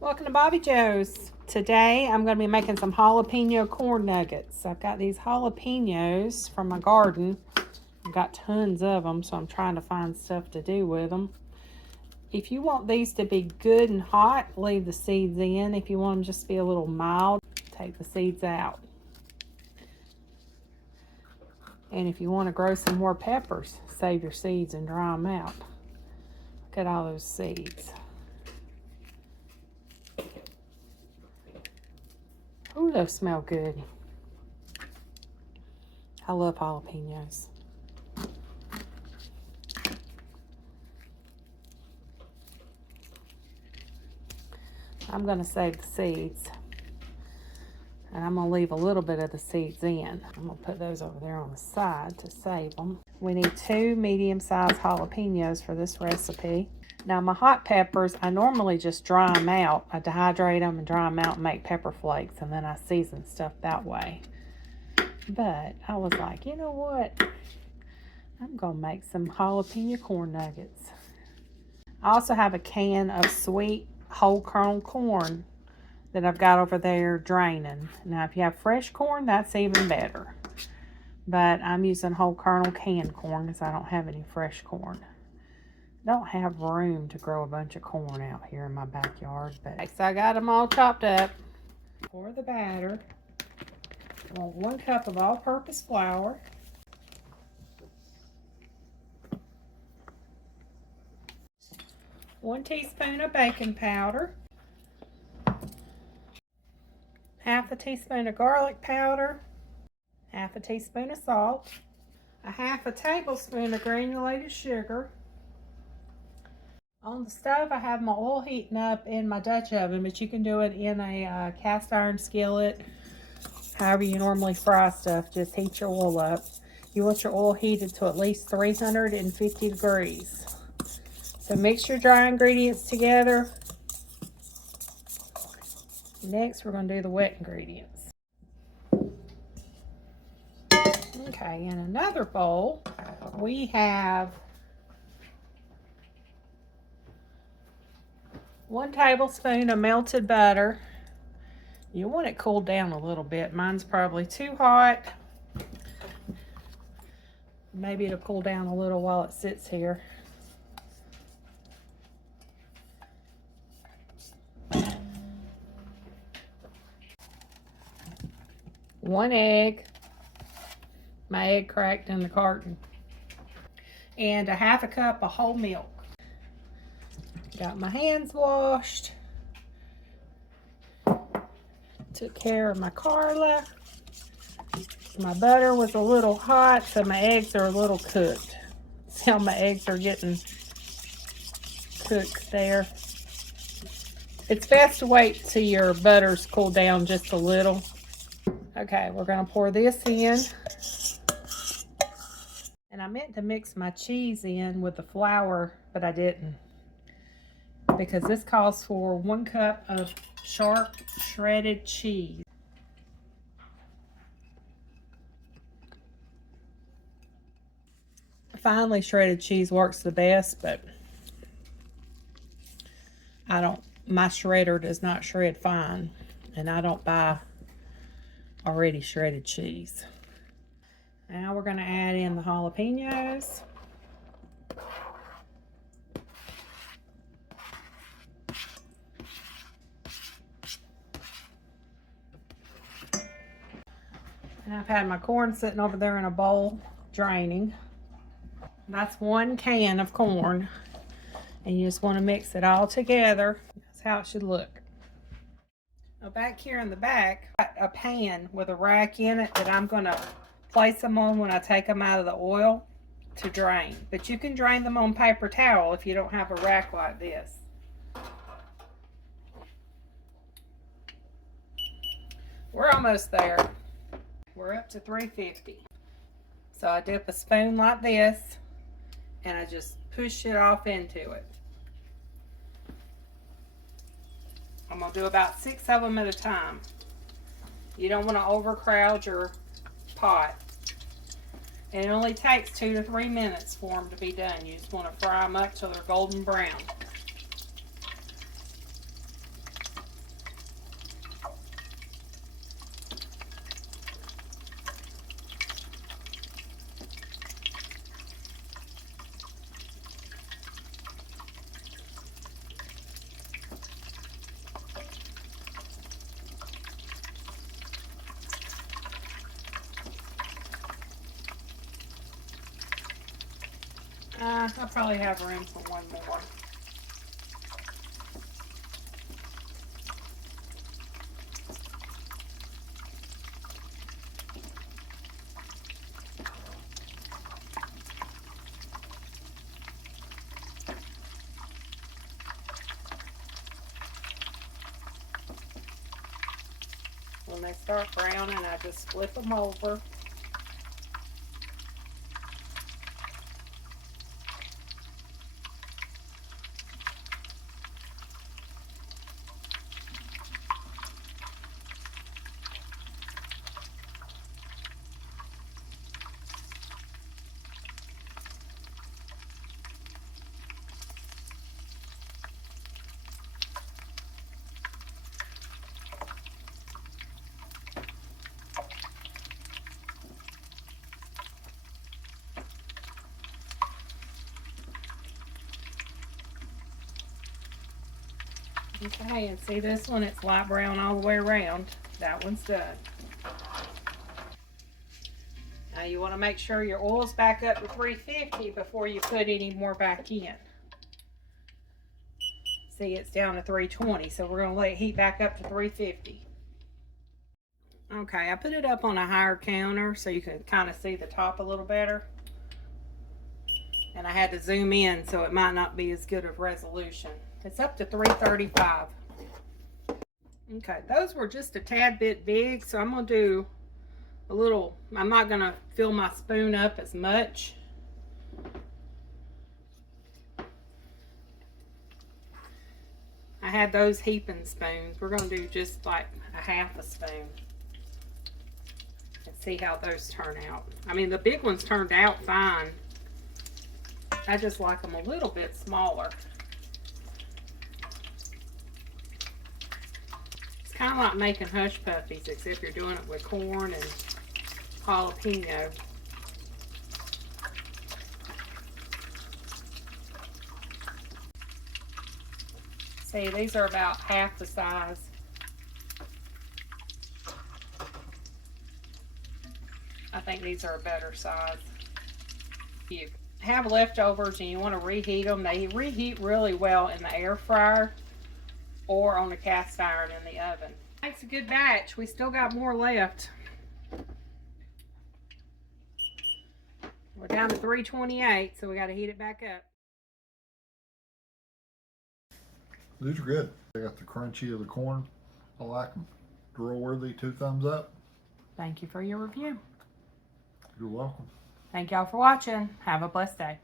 Welcome to Bobbi Jo's. Today I'm going to be making some jalapeno corn nuggets. I've got these jalapenos from my garden. I've got tons of them, so I'm trying to find stuff to do with them. If you want these to be good and hot, leave the seeds in. If you want them just to be a little mild, take the seeds out. And if you want to grow some more peppers, save your seeds and dry them out. Look at all those seeds. Ooh, those smell good. I love jalapenos. I'm going to save the seeds. And I'm going to leave a little bit of the seeds in. I'm going to put those over there on the side to save them. We need 2 medium-sized jalapenos for this recipe. Now my hot peppers, I normally just dry them out. I dehydrate them and dry them out and make pepper flakes, and then I season stuff that way. But I was like, you know what? I'm going to make some jalapeno corn nuggets. I also have a can of sweet whole kernel corn that I've got over there draining. Now if you have fresh corn, that's even better. But I'm using whole kernel canned corn because I don't have any fresh corn. Don't have room to grow a bunch of corn out here in my backyard. But so I got them all chopped up. Pour the batter. I want 1 cup of all-purpose flour. One teaspoon of baking powder. Half a teaspoon of garlic powder. Half a teaspoon of salt. A half a tablespoon of granulated sugar. On the stove, I have my oil heating up in my Dutch oven, but you can do it in a cast iron skillet. However you normally fry stuff, just heat your oil up. You want your oil heated to at least 350 degrees. So mix your dry ingredients together. Next, we're going to do the wet ingredients. Okay, in another bowl, we have 1 tablespoon of melted butter. You want it cooled down a little bit. Mine's probably too hot. Maybe it'll cool down a little while it sits here. One egg. My egg cracked in the carton. And a half a cup of whole milk. Got my hands washed. Took care of my Carla. My butter was a little hot, so my eggs are a little cooked. See how my eggs are getting cooked there. It's best to wait till your butter's cooled down just a little. Okay, we're going to pour this in. And I meant to mix my cheese in with the flour, but I didn't. Because this calls for 1 cup of sharp shredded cheese. Finely shredded cheese works the best, but my shredder does not shred fine, and I don't buy already shredded cheese. Now we're going to add in the jalapenos. And I've had my corn sitting over there in a bowl draining. That's 1 can of corn. And you just want to mix it all together. That's how it should look. Now back here in the back, I've got a pan with a rack in it that I'm going to place them on when I take them out of the oil to drain. But you can drain them on paper towel if you don't have a rack like this. We're almost there. We're up to 350. So I dip a spoon like this and I just push it off into it. I'm going to do about 6 of them at a time. You don't want to overcrowd your pot. And it only takes 2 to 3 minutes for them to be done. You just want to fry them up till they're golden brown. I probably have room for one more. When they start browning, I just flip them over. Okay, and see this one, it's light brown all the way around. That one's done. Now you want to make sure your oil's back up to 350 before you put any more back in. See, it's down to 320, so we're going to let it heat back up to 350. Okay, I put it up on a higher counter so you can kind of see the top a little better. And I had to zoom in so it might not be as good of resolution. It's up to 335. Okay, those were just a tad bit big, so I'm going to do a little, I'm not going to fill my spoon up as much. I had those heaping spoons. We're going to do just like a half a spoon. And see how those turn out. I mean, the big ones turned out fine. I just like them a little bit smaller. It's kind of like making hush puppies, except you're doing it with corn and jalapeno. See, these are about half the size. I think these are a better size. If you have leftovers and you want to reheat them, they reheat really well in the air fryer or on the cast iron in the oven. Makes a good batch. We still got more left. We're down to 328, so we got to heat it back up. These are good. They got the crunchy of the corn. I like them. Drool-worthy, 2 thumbs up. Thank you for your review. You're welcome. Thank y'all for watching. Have a blessed day.